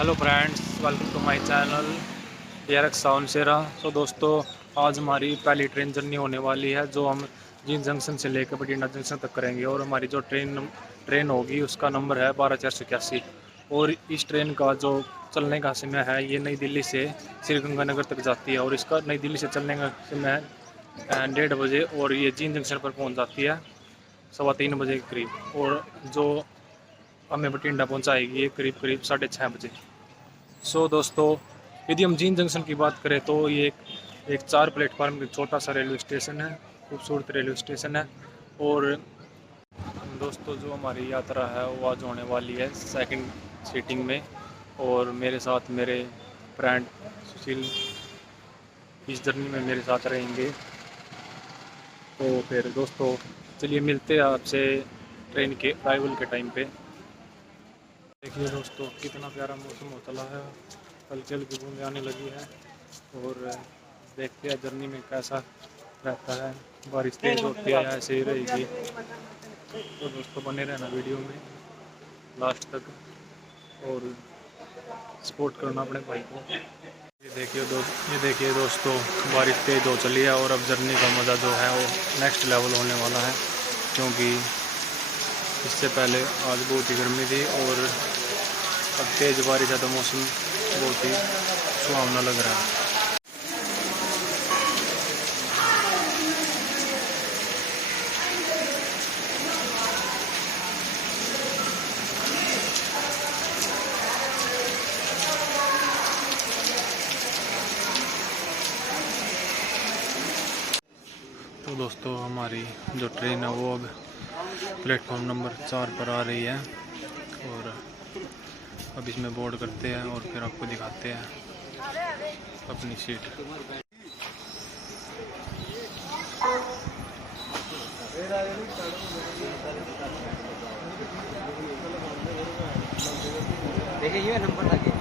Hello friends, welcome to my channel DRX sound सेरा। तो दोस्तों, आज हमारी पहली ट्रेन जर्नी होने वाली है जो हम जींद जंक्शन से लेकर बठिंडा जंक्शन तक करेंगे। और हमारी जो ट्रेन होगी उसका नंबर है 12/481। और इस ट्रेन का जो चलने का समय है, ये नई दिल्ली से श्रीगंगानगर तक जाती है। और इसका नई दिल्ली से चलने का समय 1:30 बजे और ये जींद जंक्शन पर पहुँच जाती है 3:15 बजे के करीब। और जो हमें बठिंडा पहुँचाएगी ये करीब करीब 6:30 बजे। दोस्तों, यदि हम जींद जंक्शन की बात करें तो ये एक 4 प्लेटफार्म का छोटा सा रेलवे स्टेशन है, खूबसूरत रेलवे स्टेशन है। और दोस्तों, जो हमारी यात्रा है वो आज होने वाली है सेकंड सीटिंग में। और मेरे साथ मेरे फ्रेंड सुशील इस जर्नी में मेरे साथ रहेंगे। तो फिर दोस्तों, चलिए मिलते हैं आपसे ट्रेन के अराइवल के टाइम पे। देखिए दोस्तों, कितना प्यारा मौसम हो चला है, हल्की हल्की बूंदें आने लगी है। और देखते हैं जर्नी में कैसा रहता है, बारिश तेज होती है या ऐसे ही रहेगी। तो दोस्तों, बने रहना वीडियो में लास्ट तक और सपोर्ट करना अपने भाई को। ये देखिए दोस्तों, बारिश तेज हो चली है और अब जर्नी का मज़ा जो है वो नेक्स्ट लेवल होने वाला है। क्योंकि इससे पहले आज बहुत ही गर्मी थी और अब तेज़ बारिश है तो मौसम बहुत ही सुहावना लग रहा है। तो दोस्तों, हमारी जो ट्रेन है वो अब प्लेटफॉर्म नंबर 4 पर आ रही है। और अब इसमें बोर्ड करते हैं और फिर आपको दिखाते हैं अपनी सीट। देखिए ये नंबर लगे।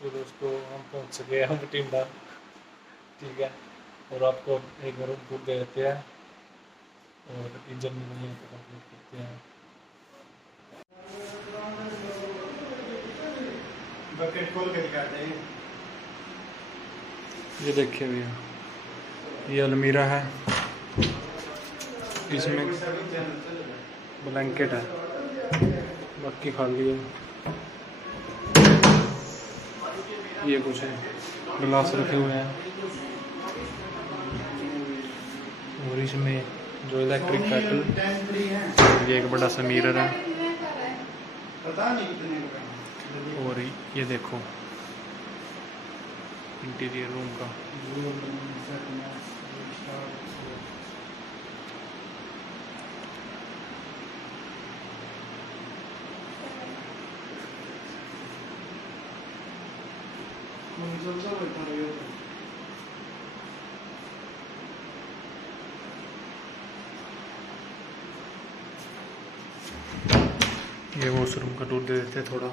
तो दोस्तों हम पहुंच चुके हैं बठिंडा, ठीक है। और आपको एक रूम टूर दे देते हैं और इंजन भी यहीं पे कंप्लीट करते हैं। बकेट खोल के दिखाते हैं। ये देखिए भैया, ये अलमीरा है, इसमें ब्लैंकेट है, बाकी खाली है। ये कुछ है, गिलास रखे हुए हैं, और इसमें जो इलेक्ट्रिक केटल, ये एक बड़ा सा मिरर है। और ये देखो इंटीरियर रूम का। ये वॉशरूम का टूर दे देते हैं थोड़ा।